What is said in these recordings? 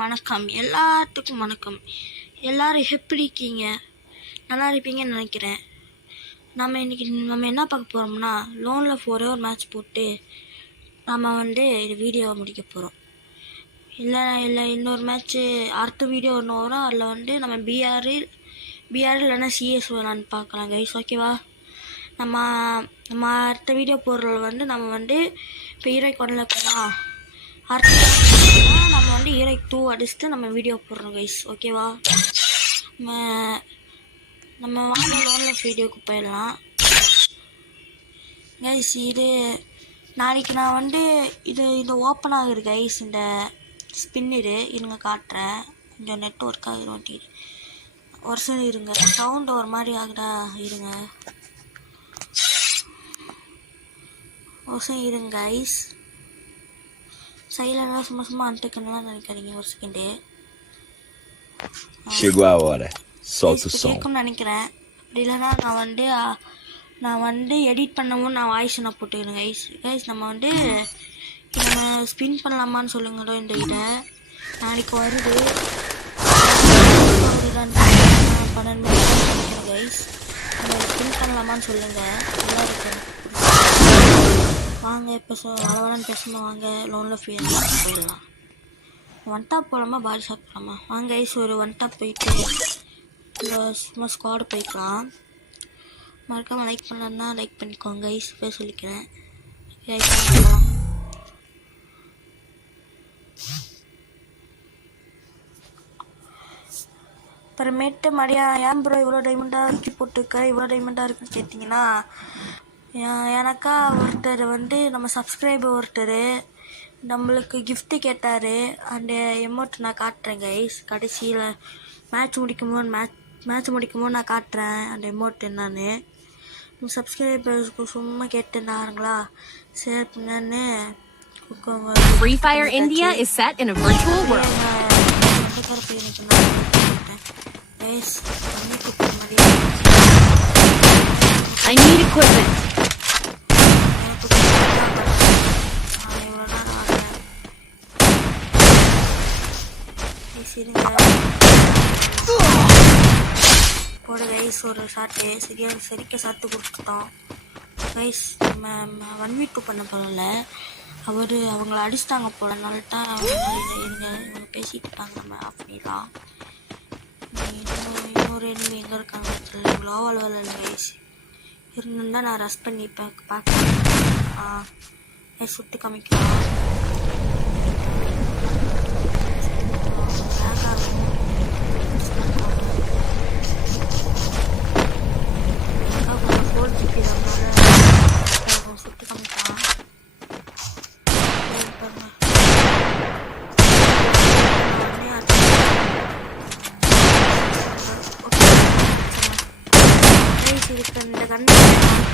வணக்கம், எல்லாத்துக்கும் வணக்கம். எல்லாரும் எப்படி இருக்கீங்க? நல்லா இருப்பீங்கன்னு நினைக்கிறேன். நம்ம என்ன பார்க்க போகிறோம்னா, லோனில் ஒரே ஒரு மேட்ச் போட்டு நம்ம வீடியோவை முடிக்க போகிறோம். இல்லை இன்னொரு மேட்ச்சு அடுத்த வீடியோ ஒன்று வரும். அதில் நம்ம பிஆர் இல்லைன்னா சிஎஸ் விளான்னு பார்க்கலாம் கைஸ். ஓகேவா? நம்ம அடுத்த வீடியோ போடுறதுல நம்ம இப்போ ஹீரோய்க்கு ஒன்றில் இருக்கலாம். அடுத்த நம்ம ஹீரோய்க்கு 2 அடிச்சுட்டு நம்ம வீடியோ போடுறோம் கைஸ். ஓகேவா? நம்ம வாங்க லோனில் வீடியோக்கு போயிடலாம் கைஸ். இது நாளைக்கு நான் இது ஓப்பன் ஆகுது கைஸ். இந்த ஸ்பின்னிரு இருங்க காட்டுறேன். கொஞ்சம் நெட் ஒர்க் ஆகுது வண்டிட்டு வருஷம் இருங்க. சவுண்டு ஒரு மாதிரி ஆகுதா? இருங்க வருஷம் இருங்க கைஸ். சைலண்டாக சும்மா அன்ட்டுக்கணும்லாம் நினைக்காதீங்க. ஒரு செகண்டு கேட்கும்னு நினைக்கிறேன். அப்படி இல்லைன்னா நான் எடிட் பண்ணவும் நான் வாய்ஸ் நான் போட்டுக்கிறேன் கைஸ். நம்ம ஸ்பின் பண்ணலாமான்னு சொல்லுங்களோ. இந்த இதை நாளைக்கு வருது 12 மணி கைஸ். நம்ம ஸ்பின் பண்ணலாமான்னு சொல்லுங்கள். நல்லா இருக்கும். வாங்க இப்போ வளவலன்னு பேசணும். வாங்க லோனில் போயிடலாம். ஒன் டாப் போகலாமா பாடி ஷாப் போகலாமா? வாங்க கைஸ் ஒரு ஒன் டாப் போயிட்டு சும்மா ஸ்குவாடு போய்க்கலாம். மறக்காமல் லைக் பண்ணலன்னா லைக் பண்ணிக்கோங்க கைஸ். போய் சொல்லிக்கிறேன். லைக் பண்ணிக்கலாம். அப்புறமேட்டு மறுபடியும் ஏன் ப்ரோ இவ்வளோ டைமண்டாக விக்கி போட்டுருக்க, இவ்வளோ டைமண்டாக இருக்குன்னு கேட்டிங்கன்னா, எனக்கா ஒருத்தர் நம்ம சப்ஸ்கிரைபர் ஒருத்தர் நம்மளுக்கு கிஃப்ட்டு கேட்டார். அந்த எமௌண்ட் நான் காட்டுறேன் கைஸ். கடைசியில் மேட்ச் முடிக்கும்போது நான் காட்டுறேன் அந்த எமௌண்ட் என்னன்னு. சப்ஸ்கிரைபர்ஸ்க்கு சும்மா கேட்டுருந்தாங்களா, சரி என்னன்னு Free Fire India is set in a virtual world. I need equipment. போட கைஸ் ஒரு ஷாட்டு சரிக்க ஷாட்டு கொடுத்துட்டோம் கைஸ். நம்ம 1v2 பண்ண போகல. அவங்கள அடிச்சிட்டாங்க போல. அதனால தான் இவங்க பேசிட்டு இருக்காங்க. நம்ம ஆஃப் பண்ணிடலாம். இன்னொரு எனிமி எங்கே இருக்காங்க க்ளோவல் வேலை இல்லை கைஸ். இருந்தா நான் ரஷ் பண்ணி பார்க்க சுட்டு காமிக்கலாம். சுட்டு காமிக்கலாம். இந்த கண்ணு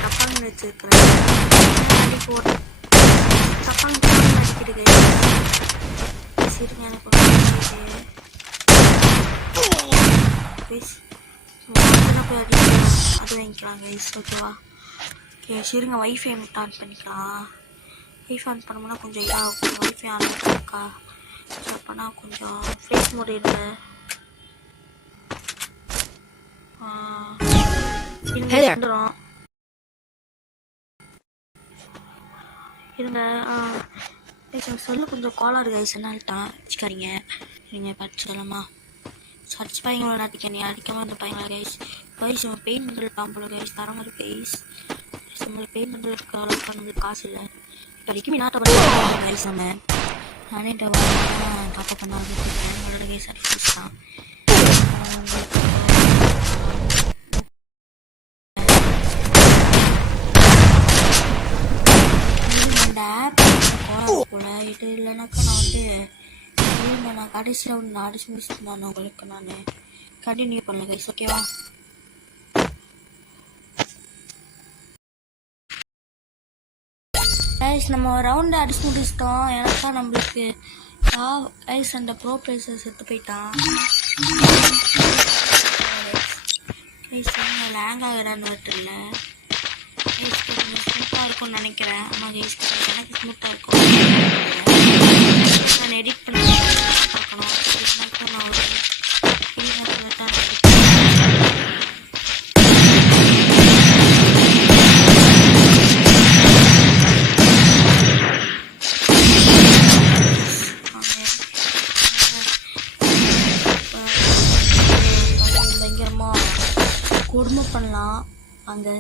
தப்பாங்க வச்சிருக்கிறேன். தப்பாங்க அடிக்கிறது சரிங்க. எனக்கு போய் அடிக்கலாம். அது வாங்கிக்கலாம் கைஸ். ஓகேவா? ஓகே சரிங்க. வைஃபை மட்டும் ஆன் பண்ணிக்கலாம். வைஃபை ஆன் பண்ணோம்னா கொஞ்சம் இதாகும். வைஃபை ஆன் பண்ணிருக்கா அப்போனா கொஞ்சம் ஃபேஸ் மோட் இல்லை. இருங்க சொல்ல கொஞ்சம் காலாக இருக்கு கைஸ். என்னால்ட்டான் வச்சுக்காதீங்க. நீங்கள் படிச்சு சொல்லலாமா சர்ச் பையங்களோட நாட்டிக்க நீ அடிக்காமல் இருந்த பையங்களா கைஸ். கைஸ் நம்ம பெயிண்ட் பண்ணுறது பாம்போல கைஸ். தரமாக இருக்கு கைஸ். நம்மளுக்கு பெயிண்ட் பண்ணுறதுக்கு அளவுக்கு பண்ணது காசு இல்லை. இப்போ வரைக்கும் நாட்டை பண்ணி கைஸ். நம்ம நானே டாப்பா பண்ண உங்களோட கைஸ் அடிச்சு தான். இந்த ஆப் போல இது இல்லைனாக்கா நான் கடைசி ரவுண்ட் அடிச்சு முடிச்சுட்டு நான் உங்களுக்கு நான் கண்டினியூ பண்ணல கைஸ். ஓகேவா? கைஸ் நம்ம ரவுண்டு அடிச்சு முடிச்சிட்டோம். எனக்கா நம்மளுக்கு கைஸ் அந்த ப்ரோ பிளேயர் செத்து போயிட்டான் கைஸ். லேங் ஆகுறான்னு வரட்டில்ல கைஸ். கொஞ்சம் ஸ்மூத்தாக இருக்கும்னு நினைக்கிறேன். ஆமாம் கைஸ் எனக்கு ஸ்மூத்தாக இருக்கும். நான் எடிட் பண்ணி பார்க்கணும்.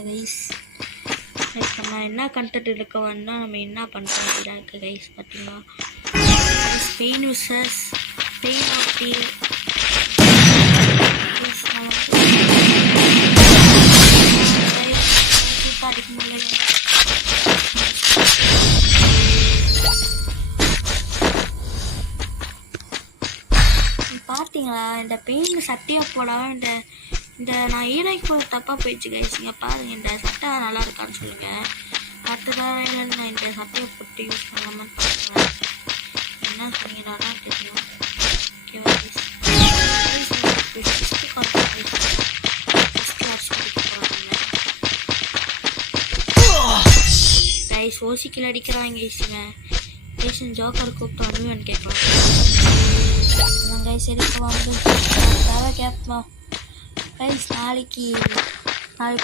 கைஸ். நம்ம என்ன கண்டென்ட் எடுக்க வந்தால் நம்ம என்ன பண்ணுறோம் அப்படின்னா இருக்குது கைஸ். பார்த்தீங்களா ஸ்பெயின் விசஸ் ஸ்பெயின் ஆட்டி அடிக்க முடியல. பார்த்தீங்களா இந்த பெயின் சட்டையை போடாமல் இந்த நான் ஈரைக்கு போகிற தப்பாக போயிடுச்சு கைஸ். இங்கே பாருங்கள் இந்த சட்டை நல்லா இருக்கான்னு சொல்லுங்கள். அடுத்ததாக நான் இந்த சட்டையை போட்டு யூஸ் பண்ணலாமான்னு பார்க்குறேன். என்ன சொன்னீங்கன்னா தெரியும். ஓகேவா கைஸ் ஓசிக்கில் அடிக்கிறாங்க கைஸுங்க. கைஸ் ஜோக்கர் கூப்பிட்டு அனுவன் கேட்கலாம் கைஸ். சரி வந்து தேவை கேட்போம் கைஸ். நாளைக்கு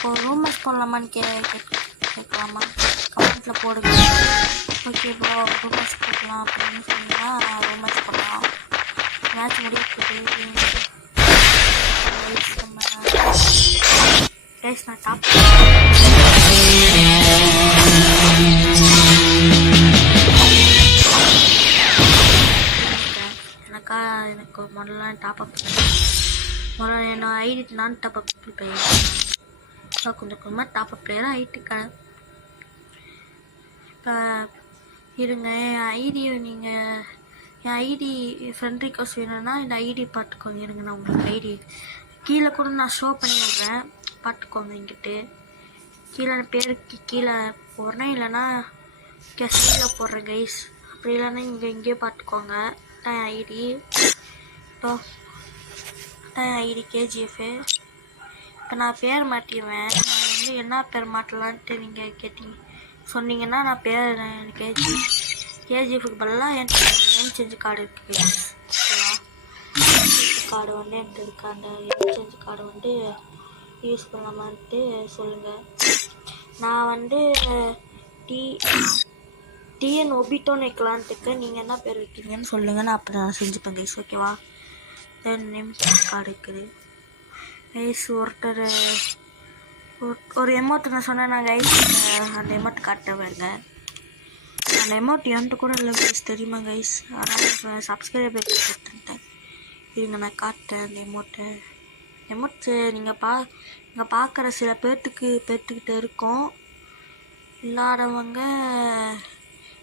ஒரு ரூம்மேட்ச் போடலாமான்னு கேட்கலாமா கமெண்ட்டில் போடுங்க. ஓகே ப்ரோ ரூம்மேட்ச் போடலாம் அப்படின்னு சொன்னீங்கன்னா ரூம்மேட்ச் போடலாம். மேட்ச் முடியாது கைஸ். நான் டாப் எனக்கு முதல்ல டாப்அப் முதல்ல என்ன ஐடி நான் டாப்அப் பிளேயர் கொஞ்சம் கொஞ்சமாக டாப்அப் பிளேயராக ஆகிட்டுருக்கேன். இப்போ இருங்க என் ஐடியை நீங்கள் என் ஐடி ஃப்ரெண்ட் ரிக்வஸ்ட் வேணும்னா இந்த ஐடி பார்த்துக்கோங்க. இருங்க நான் உங்களுக்கு ஐடி கீழே கூட நான் ஷோ பண்ணி விட்றேன் பார்த்துக்கோங்க. இங்கிட்டு கீழே பேருக்கு கீழே போடுறேன் இல்லைன்னா கெஸ்டில் போடுறேன் கைஸ். அப்படி இல்லைன்னா இங்கேயே பார்த்துக்கோங்க. ID ID KGF. இப்போ நான் பேர் மாட்டிடுவேன். நான் வந்து என்ன பேர் மாட்டலான்ட்டு நீங்கள் கேட்டீங்க சொன்னீங்கன்னா நான் பேர் கேஜிஎஃப்க்கு பதிலாக என் நேம் சேஞ்ச் கார்டு இருக்குது. கார்டு வந்து என்கிட்ட இருக்கு. அந்த நேம் சேஞ்ச் கார்டு வந்து யூஸ் பண்ணலாமான்ட்டு சொல்லுங்கள். நான் வந்து டிஎன் ஒபிட்டோன்னு வைக்கலான்ட்டுக்கு நீங்கள் என்ன பேர் வைக்கிறீங்கன்னு சொல்லுங்கள். நான் அப்போ நான் செஞ்சுப்பேன் கைஸ். ஓகேவா நேம் கார்டு இருக்குது கைஸ். ஒரு எமௌண்ட் நான் சொன்னேன் கைஸ். அந்த எமௌண்ட் காட்ட வருங்க. அந்த எமௌண்ட் என்கிட்ட கூட இல்லை கைஸ் தெரியுமா கைஸ். ஆனால் சப்ஸ்கிரைபர் கொடுத்துட்டேன். இருங்க நான் காட்டுறேன் அந்த எமௌண்ட்டு நீங்கள் பார்க்குற சில பேர்த்துக்கிட்ட இருக்கும். இல்லாதவங்க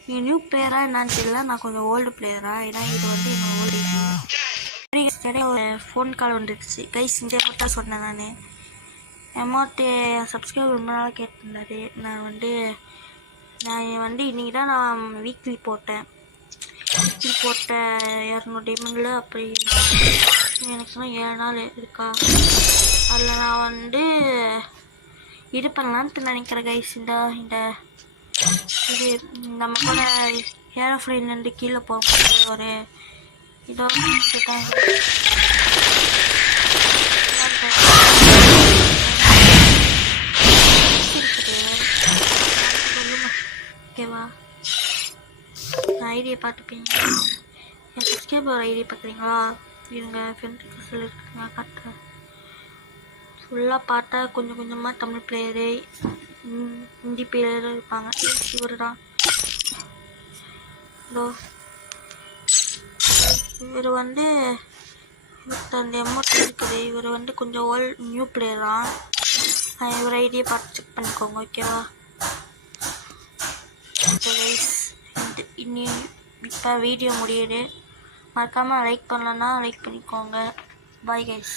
நீ நியூ பிளேயராக என்னான்னு தெரியல. நான் கொஞ்சம் ஓல்டு பிளேயராக ஏன்னா இது வந்து என்னோட ஓல்டு சரி. ஒரு ஃபோன் கால் வந்துடுச்சு கைஸ். இந்த எமௌண்ட்டாக சொன்னேன் நான் எமௌண்ட்டு சப்ஸ்கிரைபர் ரொம்ப நாளாக கேட்டிருந்தாரு. நான் வந்து இன்றைக்கி தான் நான் வீக்லி போட்டேன் 200 டைமண்டில். அப்படி எனக்குன்னா 7 நாள் இருக்கா. அதில் நான் வந்து இது பண்ணலான்ட்டு நினைக்கிறேன் கைஸ். இந்த இது நம்ம கூட ஏரோஃப்ளைன்லேருந்து கீழே போகும்போது ஒரு இதோ ஓகேவா ஐடியை பார்த்துப்பீங்க. என் சப்ஸ்கிரைபர் ஐடி பார்க்குறீங்களா? இருங்க ஃப்ரெண்டுக்கு சொல்லியிருக்குங்க காட்டுறேன். ஃபுல்லாக பார்த்தா கொஞ்சம் கொஞ்சமாக தமிழ் பிளேயரு ஹிந்தி பிளேயரும் இருப்பாங்க. இவர் தான் இவர் வந்து அந்த எமௌண்ட் இருக்குது. இவர் வந்து கொஞ்சம் நியூ பிளேயர் தான். இவர் ஐடியை பார்த்து செக் பண்ணிக்கோங்க. ஓகேவா இனி இப்போ வீடியோ முடியுது. மறக்காமல் லைக் பண்ணலன்னா லைக் பண்ணிக்கோங்க. Bye guys.